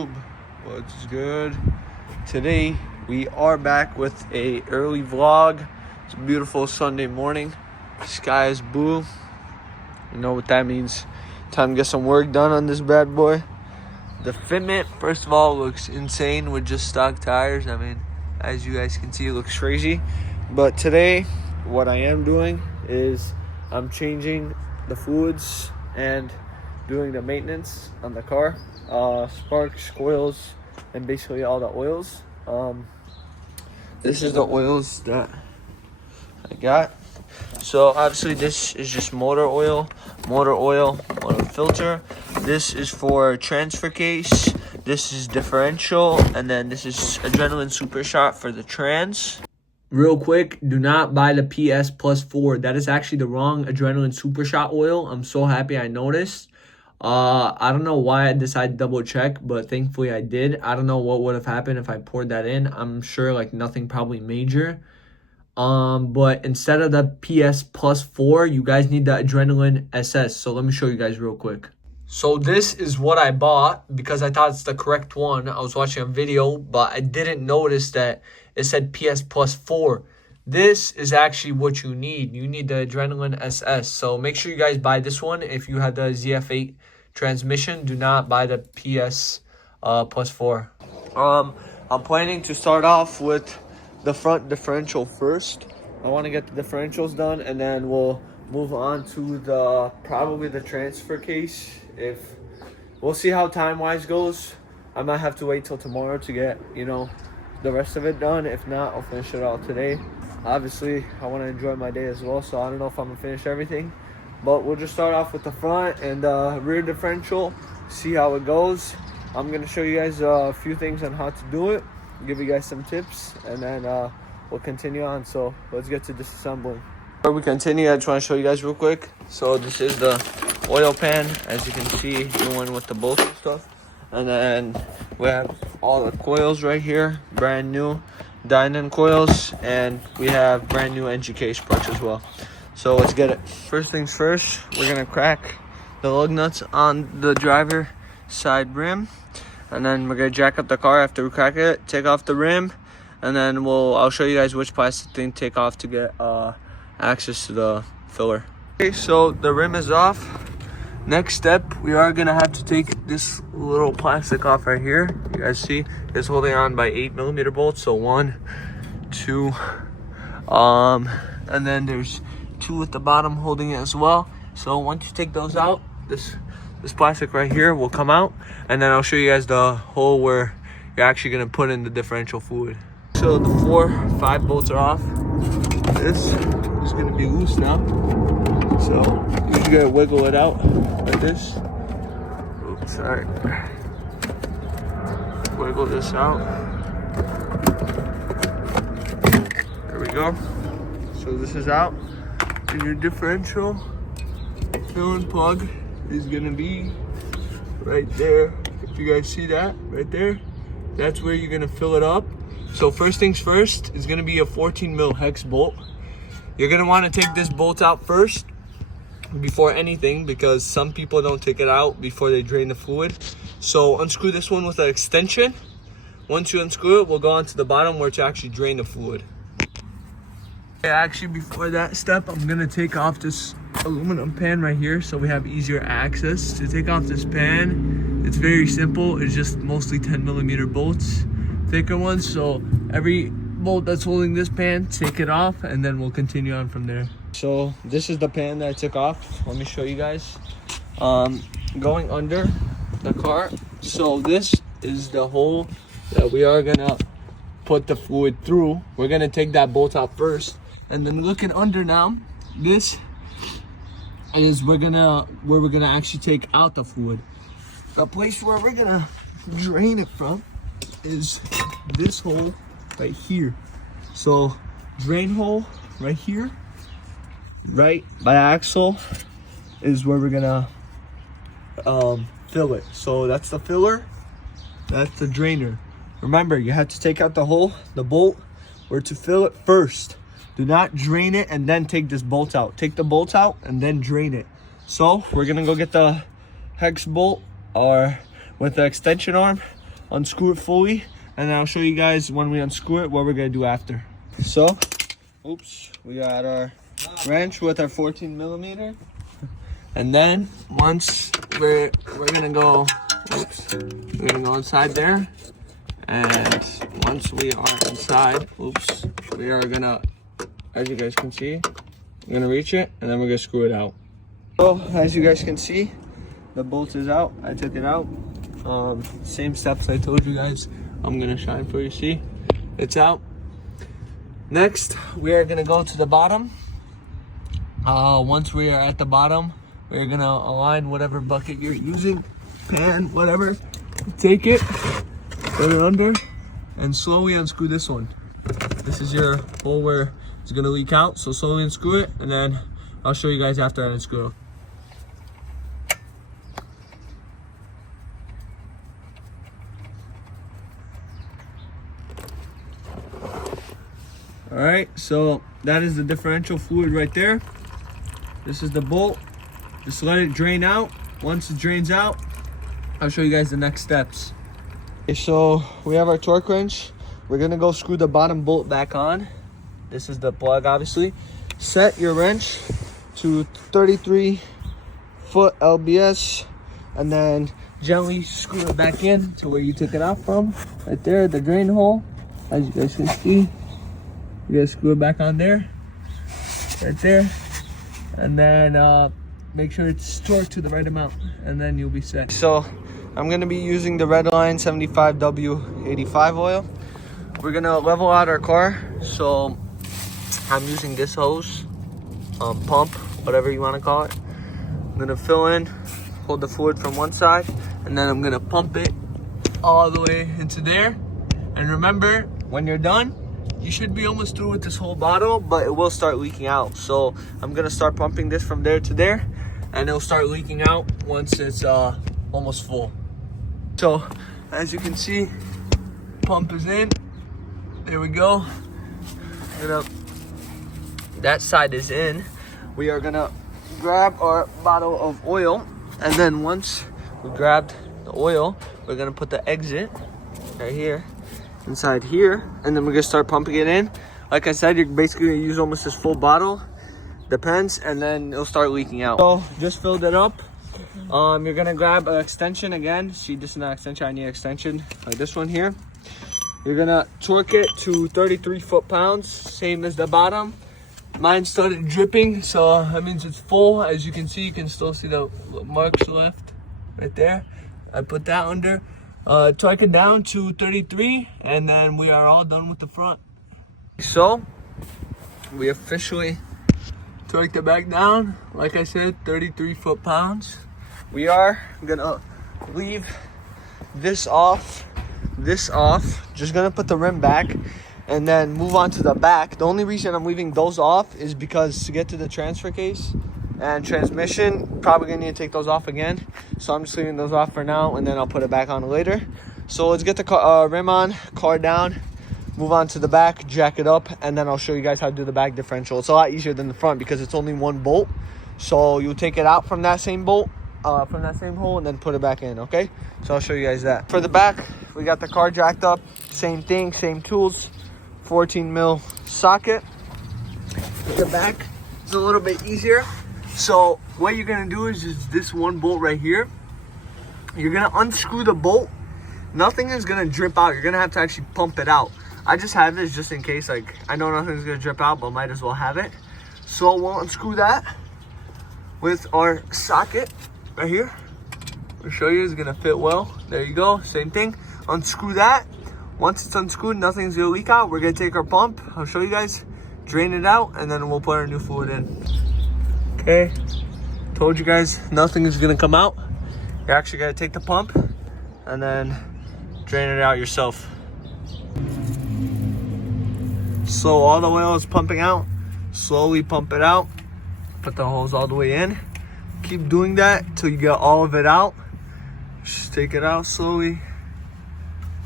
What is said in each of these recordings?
YouTube, what's good? Today we are back with a early vlog. It's a beautiful Sunday morning. Sky is blue. You know what that means. Time to get some work done on this bad boy. The fitment, first of all, looks insane with just stock tires. I mean, as you guys can see, it looks crazy. But today, what I am doing is I'm changing the fluids and doing the maintenance on the car. Sparks, coils, and basically all the oils. This is the oils that I got. So obviously this is just motor oil, motor filter. This is for transfer case. This is differential, and then this is adrenaline super shot for the trans. Real quick, do not buy the PS+4. That is actually the wrong adrenaline super shot oil. I'm so happy I noticed. I don't know why I decided to double check, but thankfully I did. I don't know what would have happened if I poured that in. I'm sure like nothing probably major. But instead of the PS+4, you guys need the adrenaline SS. So let me show you guys real quick. So this is what I bought because I thought it's the correct one. I was watching a video, but I didn't notice that it said PS+4. This is actually what you need. You need the adrenaline SS. So make sure you guys buy this one. If you have the ZF8 transmission, do not buy the PS+4. I'm planning to start off with the front differential first. I want to get the differentials done, and then we'll move on to probably the transfer case. If we'll see how time-wise goes. I might have to wait till tomorrow to get, the rest of it done. If not, I'll finish it all today. Obviously, I want to enjoy my day as well, so I don't know if I'm gonna finish everything, but we'll just start off with the front and rear differential, see how it goes. I'm gonna show you guys a few things on how to do it, give you guys some tips, and then we'll continue on. So let's get to disassembling. Before we continue, I just want to show you guys real quick. So this is the oil pan, as you can see, the one with the bolts and stuff. And then we have all the coils right here, brand new Dynon coils, and we have brand new NGK sparks as well. So let's get it. First things first, we're gonna crack the lug nuts on the driver side rim, and then we're gonna jack up the car after we crack it, take off the rim, and then I'll show you guys which plastic thing to take off to get access to the filler. Okay, so the rim is off. Next step, we are gonna have to take this little plastic off right here. You guys see it's holding on by 8mm bolts. So 1, 2, and then there's 2 at the bottom holding it as well. So once you take those out, this plastic right here will come out, and then I'll show you guys the hole where you're actually gonna put in the differential fluid. So the 4, 5 bolts are off. This is gonna be loose now. So you just gotta wiggle it out like this. Oops, sorry. Wiggle this out. There we go. So this is out. And your differential fill and plug is gonna be right there. If you guys see that right there, that's where you're gonna fill it up. So first things first is gonna be a 14mm hex bolt. You're gonna wanna take this bolt out first before anything, because some people don't take it out before they drain the fluid. So unscrew this one with an extension. Once you unscrew it, we'll go on to the bottom where to actually drain the fluid. Actually, before that step, I'm gonna take off this aluminum pan right here so we have easier access. To take off this pan, it's very simple. It's just mostly 10mm bolts, thicker ones. So every bolt that's holding this pan, take it off, and then we'll continue on from there. So this is the pan that I took off. Let me show you guys. Going under the car. So this is the hole that we are gonna put the fluid through. We're gonna take that bolt out first, and then looking under now, this is where we're gonna actually take out the fluid. The place where we're gonna drain it from is this hole right here. So drain hole right here, right by axle, is where we're gonna fill it. So that's the filler, that's the drainer. Remember, you have to take out the hole, the bolt. We're to fill it first. Do not drain it and then take this bolt out. Take the bolt out and then drain it. So we're gonna go get the hex bolt, or with the extension arm, unscrew it fully, and then I'll show you guys when we unscrew it what we're gonna do after. So, oops, we got our wrench with our 14 millimeter, and then once we're gonna go, oops, we're gonna go inside there, and once we are inside, oops, we are gonna, as you guys can see, we're gonna reach it, and then we're gonna screw it out. So as you guys can see, the bolt is out. I took it out. Same steps I told you guys. I'm gonna shine for you. See, it's out. Next, we are gonna go to the bottom. Once we are at the bottom, we're gonna align whatever bucket you're using, pan, whatever. Take it, put it under, and slowly unscrew this one. This is your hole where it's gonna leak out, so slowly unscrew it, and then I'll show you guys after I unscrew it. All right, so that is the differential fluid right there. This is the bolt. Just let it drain out. Once it drains out, I'll show you guys the next steps. Okay, so we have our torque wrench. We're gonna go screw the bottom bolt back on. This is the plug, obviously. Set your wrench to 33 foot LBS, and then gently screw it back in to where you took it out from. Right there, the drain hole, as you guys can see. You guys screw it back on there, right there, and then make sure it's torqued to the right amount, and then you'll be set. So I'm gonna be using the Redline 75W85 oil. We're gonna level out our car, so I'm using this hose, pump, whatever you wanna call it. I'm gonna fill in, hold the fluid from one side, and then I'm gonna pump it all the way into there. And remember, when you're done, you should be almost through with this whole bottle, but it will start leaking out. So I'm gonna start pumping this from there to there, and it'll start leaking out once it's almost full. So as you can see, pump is in. There we go. That side is in. We are gonna grab our bottle of oil, and then once we grabbed the oil, we're gonna put the exit right here inside here, and then we're gonna start pumping it in. Like I said, you're basically gonna use almost this full bottle, depends, and then it'll start leaking out. So just filled it up. You're gonna grab an extension again. See, this is not extension, I need an extension like this one here. You're gonna torque it to 33 foot-pounds, same as the bottom. Mine started dripping, so that means it's full. As you can see, you can still see the marks left right there. I put that under. Torque it down to 33, and then we are all done with the front. So we officially torqued it back down. Like I said, 33 foot-pounds. We are gonna leave this off, just gonna put the rim back and then move on to the back. The only reason I'm leaving those off is because to get to the transfer case and transmission, probably gonna need to take those off again. So I'm just leaving those off for now, and then I'll put it back on later. So let's get the rim on, car down, move on to the back, jack it up, and then I'll show you guys how to do the back differential. It's a lot easier than the front because it's only one bolt. So you'll take it out from that same bolt, from that same hole, and then put it back in, okay? So I'll show you guys that. For the back, we got the car jacked up, same thing, same tools, 14 mil socket. The back is a little bit easier. So what you're gonna do is just this one bolt right here. You're gonna unscrew the bolt. Nothing is gonna drip out. You're gonna have to actually pump it out. I just have this just in case, like, I know nothing's gonna drip out, but might as well have it. So we'll unscrew that with our socket right here. I'll show you, it's gonna fit well. There you go, same thing. Unscrew that. Once it's unscrewed, nothing's gonna leak out. We're gonna take our pump, I'll show you guys, drain it out, and then we'll put our new fluid in. Okay, told you guys, nothing is gonna come out. You're actually gonna take the pump and then drain it out yourself. So all the oil is pumping out. Slowly pump it out. Put the hose all the way in. Keep doing that till you get all of it out. Just take it out slowly.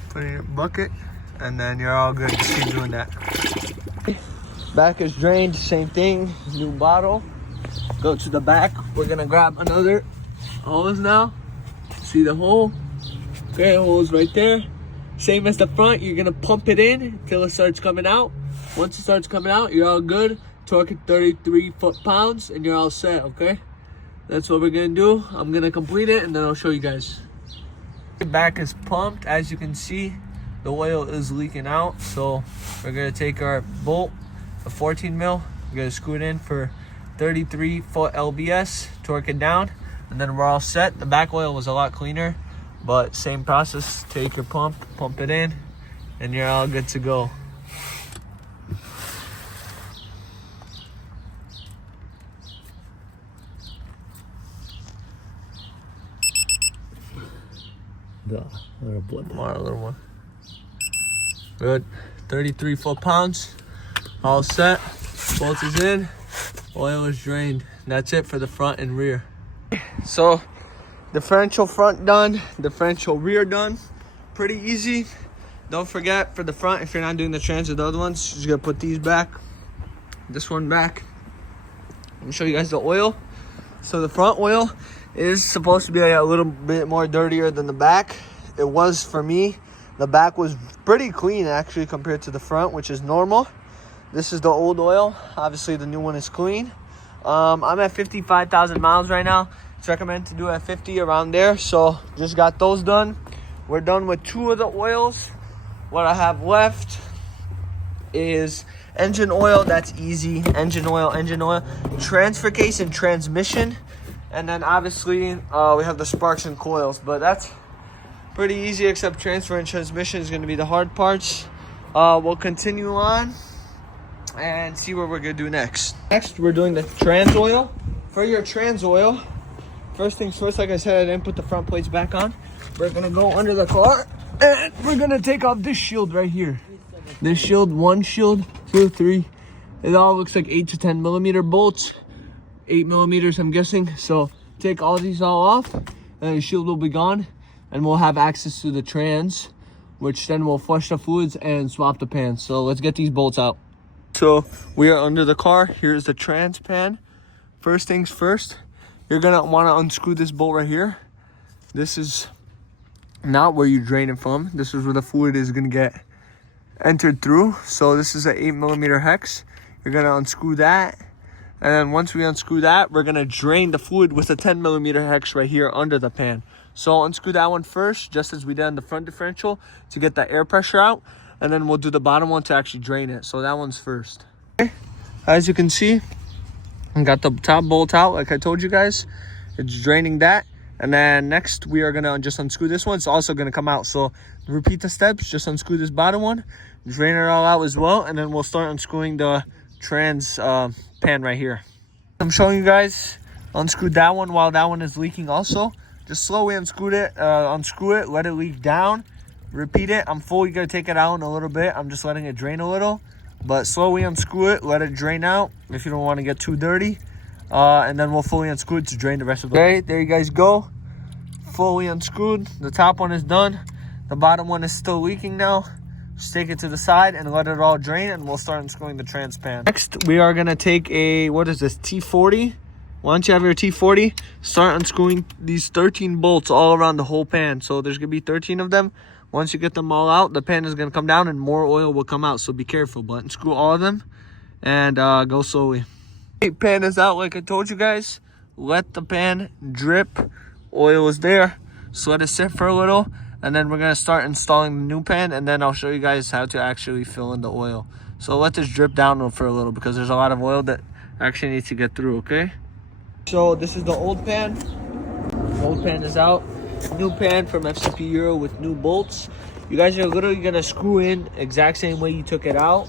Put it in your bucket, and then you're all good. Just keep doing that. Back is drained, same thing, new bottle. Go to the back. We're gonna grab another hose now. See the hole? Okay, hose right there. Same as the front, you're gonna pump it in until it starts coming out. Once it starts coming out, you're all good. Torque at 33 foot-pounds and you're all set, okay? That's what we're gonna do. I'm gonna complete it and then I'll show you guys. The back is pumped. As you can see, the oil is leaking out. So we're gonna take our bolt, a 14 mil, we're gonna screw it in for 33 foot LBS, torque it down, and then we're all set. The back oil was a lot cleaner, but same process. Take your pump it in, and you're all good to go. A little more. Good. 33 foot-pounds. All set. Bolt is in. Oil is drained. That's it for the front and rear. So, differential front done. Differential rear done. Pretty easy. Don't forget for the front, if you're not doing the trans with the other ones, you're just gonna put these back. This one back. Let me show you guys the oil. So the front oil is supposed to be a little bit more dirtier than the back. It was for me. The back was pretty clean actually compared to the front, which is normal. This is the old oil. Obviously the new one is clean. I'm at 55,000 miles right now. It's recommended to do at 50, around there. So just got those done. We're done with 2 of the oils. What I have left is engine oil. That's easy. Engine oil. Transfer case and transmission. And then obviously we have the sparks and coils, but that's pretty easy, except transfer and transmission is going to be the hard parts. We'll continue on and see what we're going to do next. Next, we're doing the trans oil. For your trans oil, first things first, like I said, I didn't put the front plates back on. We're going to go under the car and we're going to take off this shield right here. This shield, 1 shield, 2, 3. It all looks like 8 to 10 millimeter bolts. 8 millimeters, I'm guessing. So take all these all off and the shield will be gone, and we'll have access to the trans, which then we'll flush the fluids and swap the pan. So let's get these bolts out. So we are under the car. Here's the trans pan. First things first, you're gonna want to unscrew this bolt right here. This is not where you drain it from. This is where the fluid is gonna get entered through. So this is an 8 millimeter hex. You're gonna unscrew that. And then once we unscrew that, we're gonna drain the fluid with a 10 millimeter hex right here under the pan. So unscrew that one first, just as we did on the front differential, to get that air pressure out. And then we'll do the bottom one to actually drain it. So that one's first. Okay. As you can see, I got the top bolt out like I told you guys. It's draining that. And then next we are gonna just unscrew this one. It's also gonna come out. So repeat the steps, just unscrew this bottom one, drain it all out as well. And then we'll start unscrewing the trans pan right here. I'm showing you guys, unscrewed that one while that one is leaking also. Just slowly unscrew it, let it leak down, repeat it. I'm fully gonna take it out in a little bit. I'm just letting it drain a little, but slowly unscrew it, let it drain out if you don't want to get too dirty. And then we'll fully unscrew it to drain the rest of the. Okay, there you guys go. Fully unscrewed. The top one is done. The bottom one is still leaking now. Just take it to the side and let it all drain, and we'll start unscrewing the trans pan. Next, we are gonna take a, what is this, T40? Once you have your T40, start unscrewing these 13 bolts all around the whole pan. So there's gonna be 13 of them. Once you get them all out, the pan is gonna come down and more oil will come out. So be careful, but unscrew all of them and go slowly. Pan is out like I told you guys. Let the pan drip. Oil is there. So let it sit for a little. And then we're gonna start installing the new pan, and then I'll show you guys how to actually fill in the oil. So let this drip down for a little because there's a lot of oil that actually needs to get through, okay? So this is the old pan. The old pan is out. New pan from FCP Euro with new bolts. You guys are literally gonna screw in exact same way you took it out,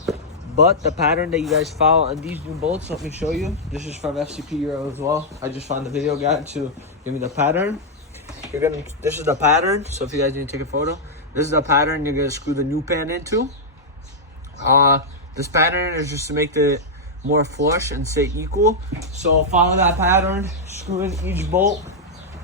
but the pattern that you guys follow on these new bolts, let me show you. This is from FCP Euro as well. I just found the video guide to give me the pattern. This is the pattern, so if you guys need to take a photo, this is the pattern you're gonna screw the new pan into. This pattern is just to make it more flush and stay equal. So follow that pattern, screw in each bolt,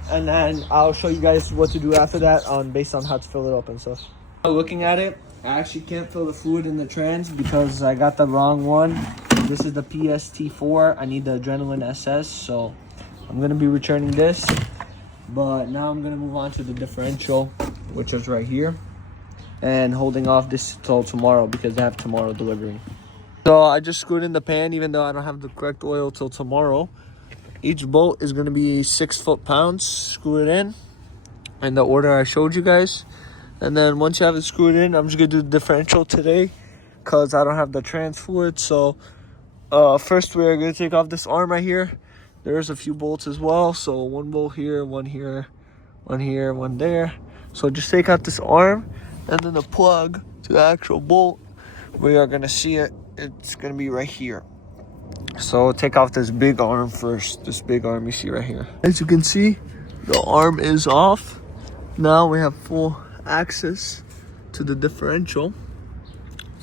and then I'll show you guys what to do after that based on how to fill it up and stuff. Looking at it, I actually can't fill the fluid in the trans because I got the wrong one. This is the PST4. I need the Adrenaline SS, so I'm gonna be returning this. But now I'm gonna move on to the differential, which is right here. and holding off this till tomorrow because I have tomorrow delivery. So I just screwed in the pan, even though I don't have the correct oil till tomorrow. Each bolt is going to be 6 foot-pounds. Screw it in the order I showed you guys. And then once you have it screwed in, I'm just going to do the differential today because I don't have the trans fluid. So first we are going to take off this arm right here. There's a few bolts as well. So one bolt here, one here, one here, one there. So just take out this arm and then the plug to the actual bolt. We are going to see it. It's going to be right here. So take off this big arm first. This big arm you see right here. As you can see, the arm is off. Now we have full access to the differential.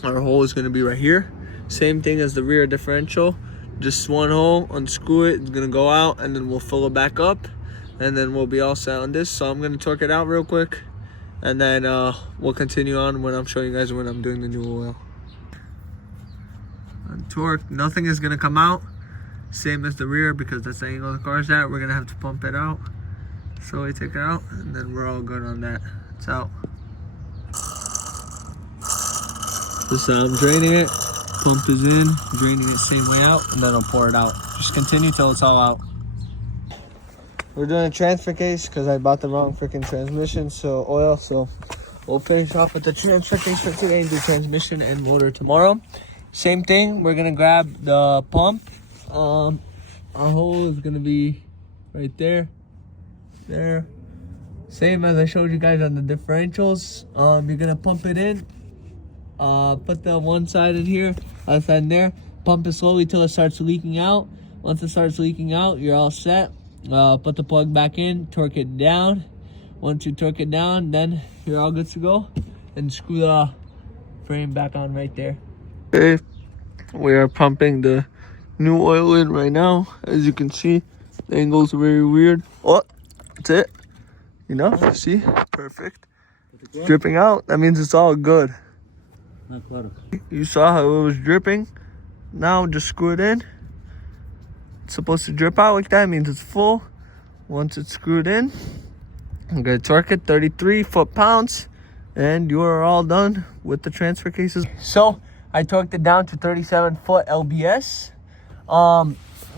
Our hole is going to be right here. Same thing as the rear differential. Just one hole, unscrew it. It's going to go out and then we'll fill it back up. And then we'll be all set on this. So I'm going to torque it out real quick. And then we'll continue on when I'm showing you guys when I'm doing the new oil. On torque, nothing is going to come out. Same as the rear because that's the angle the car's at. We're going to have to pump it out. So we take it out and then we're all good on that. It's out. This is how I'm draining it. Pump is in, draining it same way out, and then I'll pour it out. Just continue till it's all out. We're doing a transfer case because I bought the wrong freaking transmission, so oil. So we'll finish off with the transfer case for today and do transmission and motor tomorrow. Same thing, we're gonna grab the pump. Our hole is gonna be right there. There. Same as I showed you guys on the differentials. You're gonna pump it in. Put the one side in here, other side in there. Pump it slowly till it starts leaking out. Once it starts leaking out, you're all set. Put the plug back in, torque it down. Once you torque it down, then you're all good to go. And screw the frame back on right there. Okay, we are pumping the new oil in right now. As you can see, the angle's very weird. Oh, that's it. Enough, see? Perfect. It's dripping out. That means it's all good. You saw how it was dripping. Now just screw it in. It's supposed to drip out like that. Means it's full. Once it's screwed in, I'm gonna torque it 33 foot-pounds, and you are all done with the transfer cases. So I torqued it down to 37 foot LBS.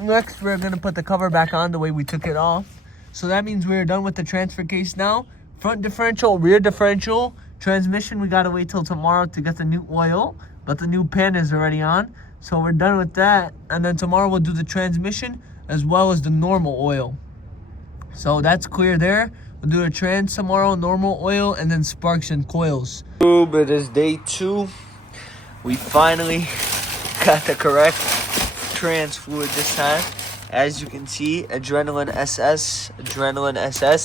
Next we're gonna put the cover back on the way we took it off. So that means we're done with the transfer case now. Front differential, rear differential, transmission, we gotta wait till tomorrow to get the new oil, but the new pan is already on. So we're done with that. And then tomorrow we'll do the transmission as well as the normal oil. So that's clear there. We'll do a trans tomorrow, normal oil, and then sparks and coils. It is day 2. We finally got the correct trans fluid this time. As you can see, Adrenaline SS.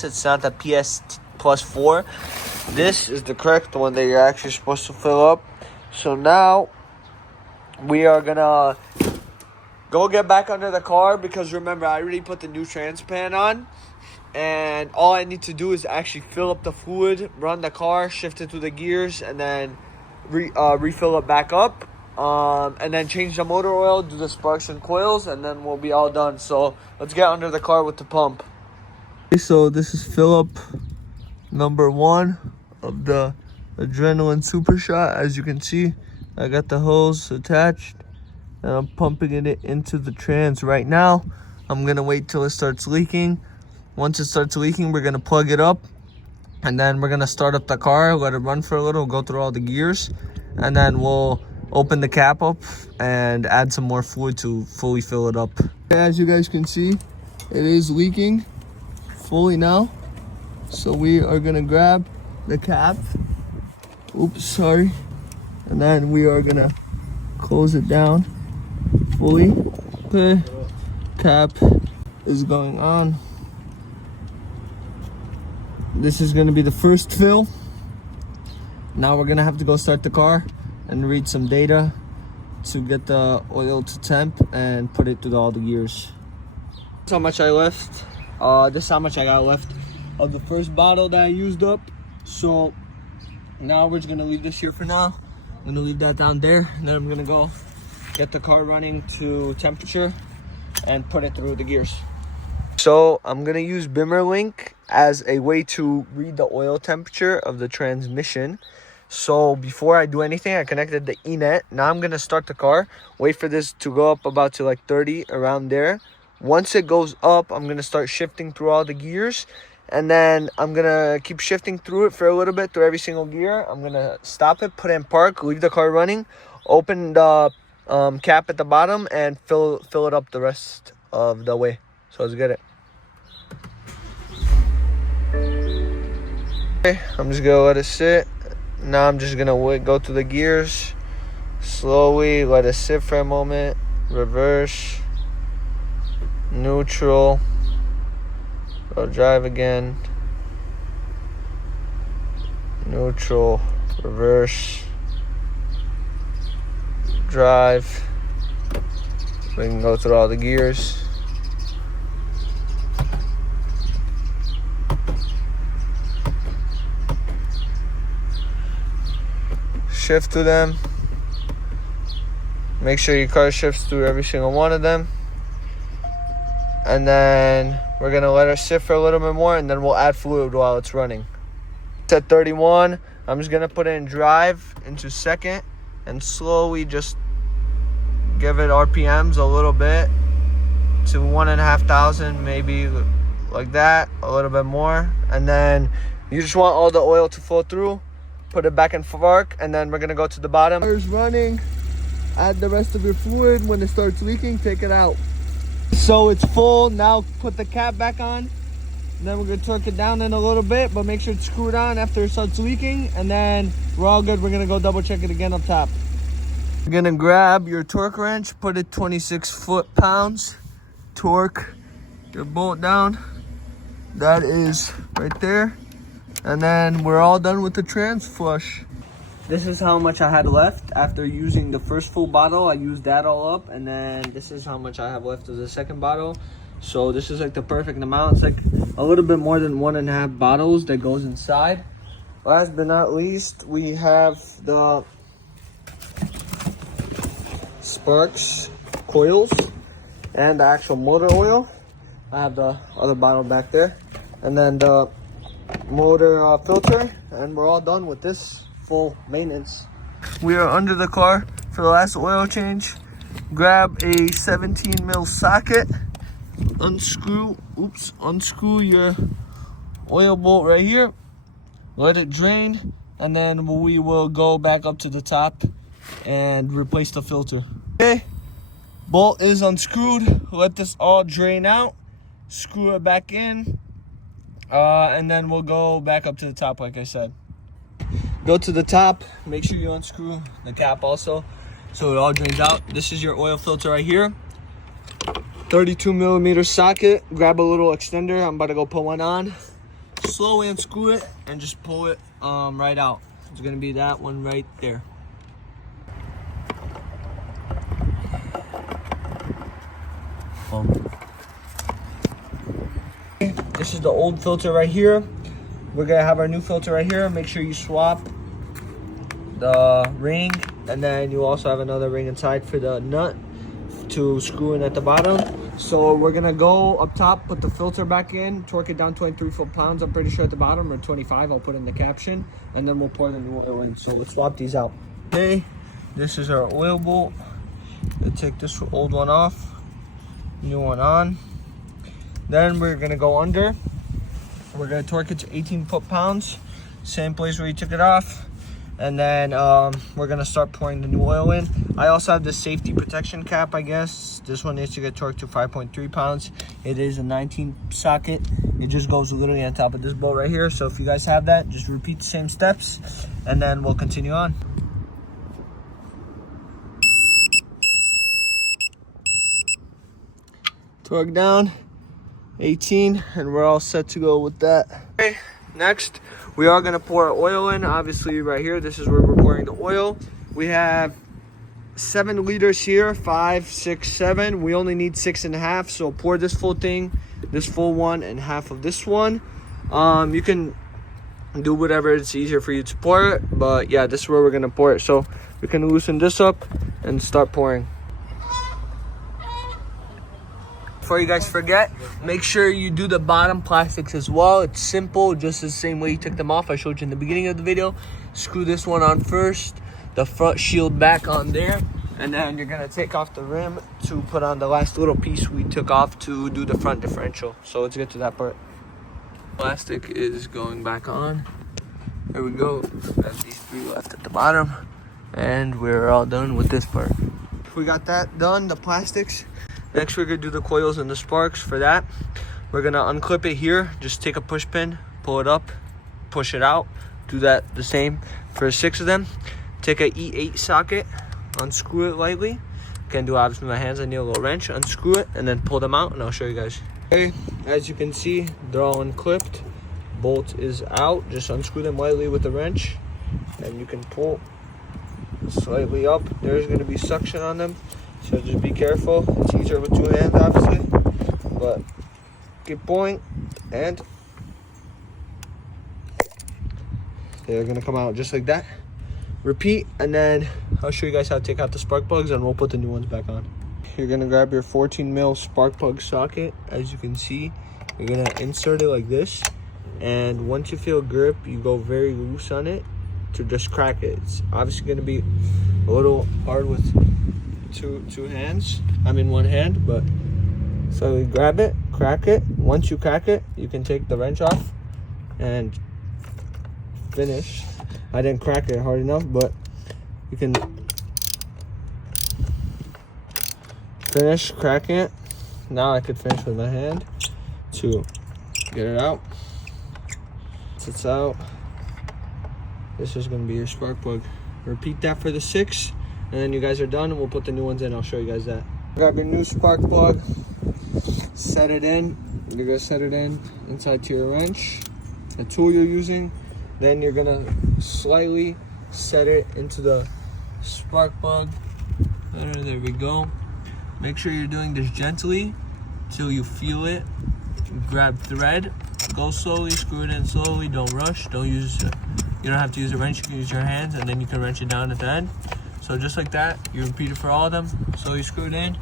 It's not the PS plus 4. This is the correct one that you're actually supposed to fill up. So now we are gonna go get back under the car because remember, I already put the new trans pan on. And all I need to do is actually fill up the fluid, run the car, shift it to the gears, and then refill it back up. And then change the motor oil, do the sparks and coils, and then we'll be all done. So let's get under the car with the pump. Okay, so this is fill up number 1 of the Adrenaline Super Shot. As you can see, I got the hose attached and I'm pumping it into the trans right now. I'm gonna wait till it starts leaking. Once it starts leaking, we're gonna plug it up and then we're gonna start up the car, let it run for a little, go through all the gears, and then we'll open the cap up and add some more fluid to fully fill it up. As you guys can see, it is leaking fully now. So we are gonna grab the cap. Oops, sorry. And then we are gonna close it down fully. Okay, cap is going on. This is gonna be the first fill. Now we're gonna have to go start the car and read some data to get the oil to temp and put it through all the gears. That's how much I left. This is how much I got left of the first bottle that I used up. So now we're just gonna leave this here for now. I'm gonna leave that down there, and then I'm gonna go get the car running to temperature and put it through the gears. So I'm gonna use BimmerLink as a way to read the oil temperature of the transmission. So before I do anything, I connected the e-net. Now I'm gonna start the car, wait for this to go up about to like 30, around there. Once it goes up, I'm gonna start shifting through all the gears, and then I'm gonna keep shifting through it for a little bit through every single gear. I'm gonna stop it, put it in park, leave the car running, open the cap at the bottom, and fill it up the rest of the way. So let's get it. Okay, I'm just gonna let it sit. Now I'm just gonna go through the gears slowly, let it sit for a moment. Reverse, neutral, go drive again, neutral, reverse, drive. We can go through all the gears. Shift through them. Make sure your car shifts through every single one of them. And then we're gonna let it sit for a little bit more, and then we'll add fluid while it's running. It's at 31. I'm just gonna put it in drive into second and slowly just give it RPMs a little bit to 1,500, maybe like that, a little bit more. And then you just want all the oil to flow through. Put it back in park, and then we're gonna go to the bottom. Car's running. Add the rest of your fluid. When it starts leaking, take it out. So it's full. Now put the cap back on. And then we're gonna torque it down in a little bit, but make sure it's screwed on after it starts leaking, and then we're all good. We're gonna go double check it again up top. You're gonna grab your torque wrench, put it 26 foot-pounds, torque your bolt down. That is right there. And then we're all done with the trans flush. This is how much I had left after using the first full bottle. I used that all up, and then this is how much I have left of the second bottle. So this is like the perfect amount. It's like a little bit more than 1.5 bottles that goes inside. Last but not least, we have the Sparks coils and the actual motor oil. I have the other bottle back there, and then the motor filter, and we're all done with this full maintenance. We are under the car for the last oil change. Grab a 17 mil socket, unscrew your oil bolt right here, let it drain, and then we will go back up to the top and replace the filter. Okay, bolt is unscrewed. Let this all drain out, screw it back in, and then we'll go back up to the top like I said. Go to the top, make sure you unscrew the cap also so it all drains out. This is your oil filter right here. 32 millimeter socket. Grab a little extender. I'm about to go put one on. Slowly unscrew it and just pull it right out. It's gonna be that one right there. This is the old filter right here. We're gonna have our new filter right here. Make sure you swap the ring, and then you also have another ring inside for the nut to screw in at the bottom. So we're gonna go up top, put the filter back in, torque it down 23 foot-pounds, I'm pretty sure at the bottom, or 25, I'll put in the caption, and then we'll pour the new oil in. So let's swap these out. Okay, this is our oil bolt. Let's take this old one off, new one on. Then we're gonna go under. We're gonna torque it to 18 foot-pounds, same place where you took it off. And then we're gonna start pouring the new oil in. I also have the safety protection cap, I guess. This one needs to get torqued to 5.3 pounds. It is a 19 socket. It just goes literally on top of this bolt right here. So if you guys have that, just repeat the same steps, and then we'll continue on. Torque down, 18, and we're all set to go with that. Okay, next, we are gonna pour our oil in. Obviously right here, this is where we're pouring the oil. We have 7 liters here, 5, 6, 7. We only need 6.5, so pour this full thing, this full one, and half of this one. You can do whatever it's easier for you to pour it, but yeah, this is where we're gonna pour it. So we can loosen this up and start pouring. Before you guys forget, make sure you do the bottom plastics as well. It's simple, just the same way you took them off. I showed you in the beginning of the video. Screw this one on first, the front shield back on there, and then you're gonna take off the rim to put on the last little piece we took off to do the front differential. So let's get to that part. Plastic is going back on. There we go. Got these three left at the bottom, and we're all done with this part. We got that done, the plastics. Next, we're gonna do the coils and the sparks. For that, we're gonna unclip it here. Just take a push pin, pull it up, push it out. Do that the same for 6 of them. Take a E8 socket, unscrew it lightly. Can't do it obviously with my hands. I need a little wrench. Unscrew it and then pull them out, and I'll show you guys. Okay, as you can see, they're all unclipped. Bolt is out. Just unscrew them lightly with a wrench, and you can pull slightly up. There's gonna be suction on them. So just be careful. It's easier with 2 hands, obviously, but keep pulling, and they're gonna come out just like that. Repeat, and then I'll show you guys how to take out the spark plugs, and we'll put the new ones back on. You're gonna grab your 14 mil spark plug socket. As you can see, you're gonna insert it like this, and once you feel grip, you go very loose on it to just crack it. It's obviously gonna be a little hard with two hands. I mean 1 hand, but so you grab it, crack it. Once you crack it, you can take the wrench off and finish. I didn't crack it hard enough, but you can finish cracking it. Now I could finish with my hand to get it out. It's out. This is gonna be your spark plug. Repeat that for the 6. And then you guys are done, and we'll put the new ones in. I'll show you guys that. Grab your new spark plug, set it in. You're gonna set it in inside to your wrench, the tool you're using. Then you're gonna slightly set it into the spark plug. There we go. Make sure you're doing this gently till you feel it. Grab thread, go slowly, screw it in slowly. Don't rush. Don't use. You don't have to use a wrench. You can use your hands, and then you can wrench it down at the end. So just like that, you repeat it for all of them. So you screw it in,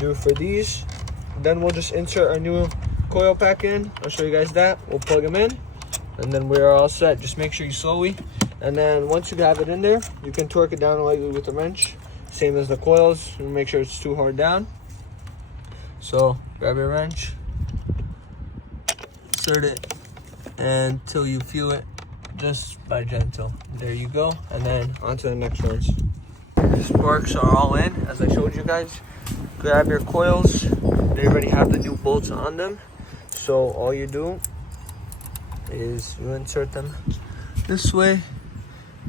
do it for these. Then we'll just insert our new coil pack in. I'll show you guys that. We'll plug them in, and then we're all set. Just make sure you slowly. And then once you have it in there, you can torque it down lightly with the wrench. Same as the coils. Make sure it's too hard down. So grab your wrench, insert it until you feel it, just by gentle. There you go. And then on to the next ones. The sparks are all in, as I showed you guys. Grab your coils. They already have the new bolts on them. So all you do is you insert them this way.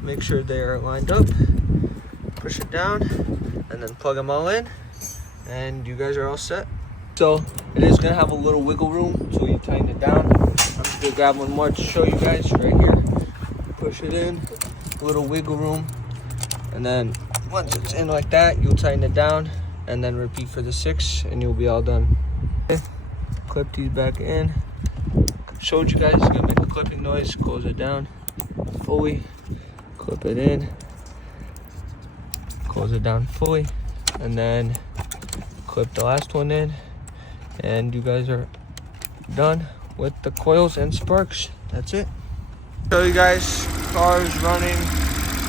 Make sure they are lined up. Push it down, and then plug them all in. And you guys are all set. So it is gonna have a little wiggle room until you tighten it down. I'm just gonna grab one more to show you guys right here. Push it in, a little wiggle room, and then once it's in like that, you'll tighten it down, and then repeat for the 6, and you'll be all done. Okay. Clip these back in. Showed you guys, it's gonna make a clipping noise. Close it down fully, clip it in, close it down fully, and then clip the last one in, and you guys are done with the coils and sparks. That's it. Show you guys, car is running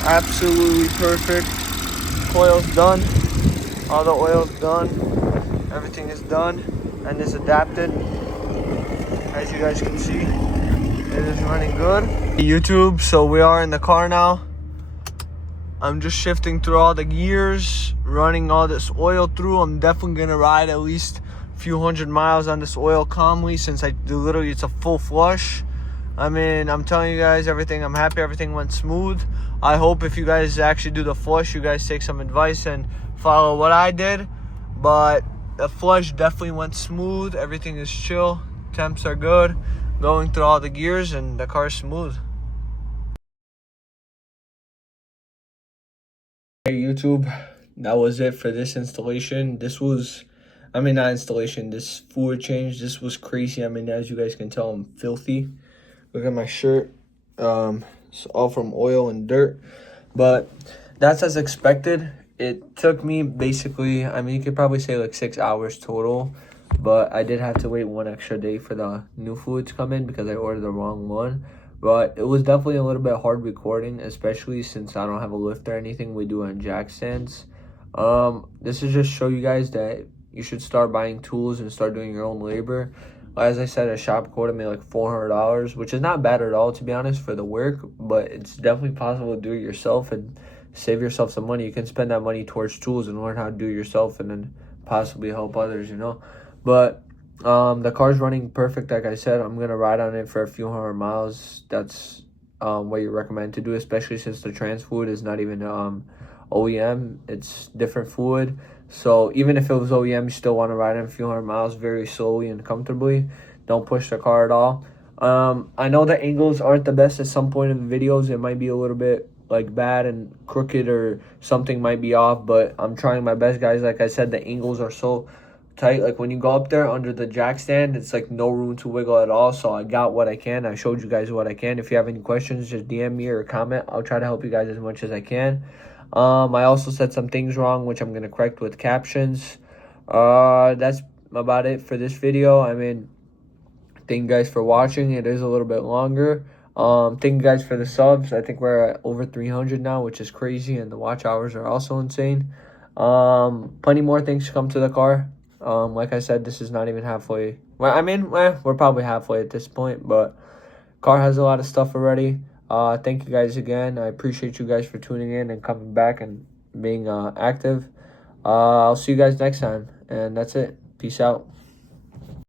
absolutely perfect. Coils done, all the oil's done, everything is done and is adapted. As you guys can see, it is running good. YouTube, so we are in the car now. I'm just shifting through all the gears, running all this oil through. I'm definitely gonna ride at least a few 100 miles on this oil calmly, since literally it's a full flush. I mean, I'm telling you guys everything. I'm happy everything went smooth. I hope if you guys actually do the flush, you guys take some advice and follow what I did. But the flush definitely went smooth. Everything is chill. Temps are good. Going through all the gears, and the car is smooth. Hey YouTube, that was it for this installation. This was, I mean, not installation, this fluid change. This was crazy. I mean, as you guys can tell, I'm filthy. Look at my shirt. It's all from oil and dirt. But that's as expected. It took me basically, I mean, you could probably say like 6 hours total. but I did have to wait one extra day for the new fluid to come in because I ordered the wrong one. But it was definitely a little bit hard recording, especially since I don't have a lift or anything. We do on jack stands. This is just show you guys that you should start buying tools and start doing your own labor. As I said, a shop quoted me like $400, which is not bad at all, to be honest, for the work. But it's definitely possible to do it yourself and save yourself some money. You can spend that money towards tools and learn how to do it yourself, and then possibly help others, you know. But the car's running perfect. Like I said, I'm gonna ride on it for a few hundred miles. That's what you recommend to do, especially since the trans fluid is not even OEM. It's different fluid. So even if it was OEM, you still want to ride in a few hundred miles very slowly and comfortably. Don't push the car at all. I know the angles aren't the best at some point in the videos. It might be a little bit like bad and crooked, or something might be off, but I'm trying my best, guys. Like I said, the angles are so tight. Like when you go up there under the jack stand, it's like no room to wiggle at all. So I got what I can. I showed you guys what I can. If you have any questions, just DM me or comment. I'll try to help you guys as much as I can. I also said some things wrong, which I'm going to correct with captions. That's about it for this video. I mean, thank you guys for watching. It is a little bit longer. Thank you guys for the subs. I think we're at over 300 now, which is crazy, and the watch hours are also insane. Plenty more things to come to the car. Like I said, this is not even halfway. Well, I mean, we're probably halfway at this point, but car has a lot of stuff already. Thank you guys again. I appreciate you guys for tuning in and coming back and being active. I'll see you guys next time, and that's it. Peace out.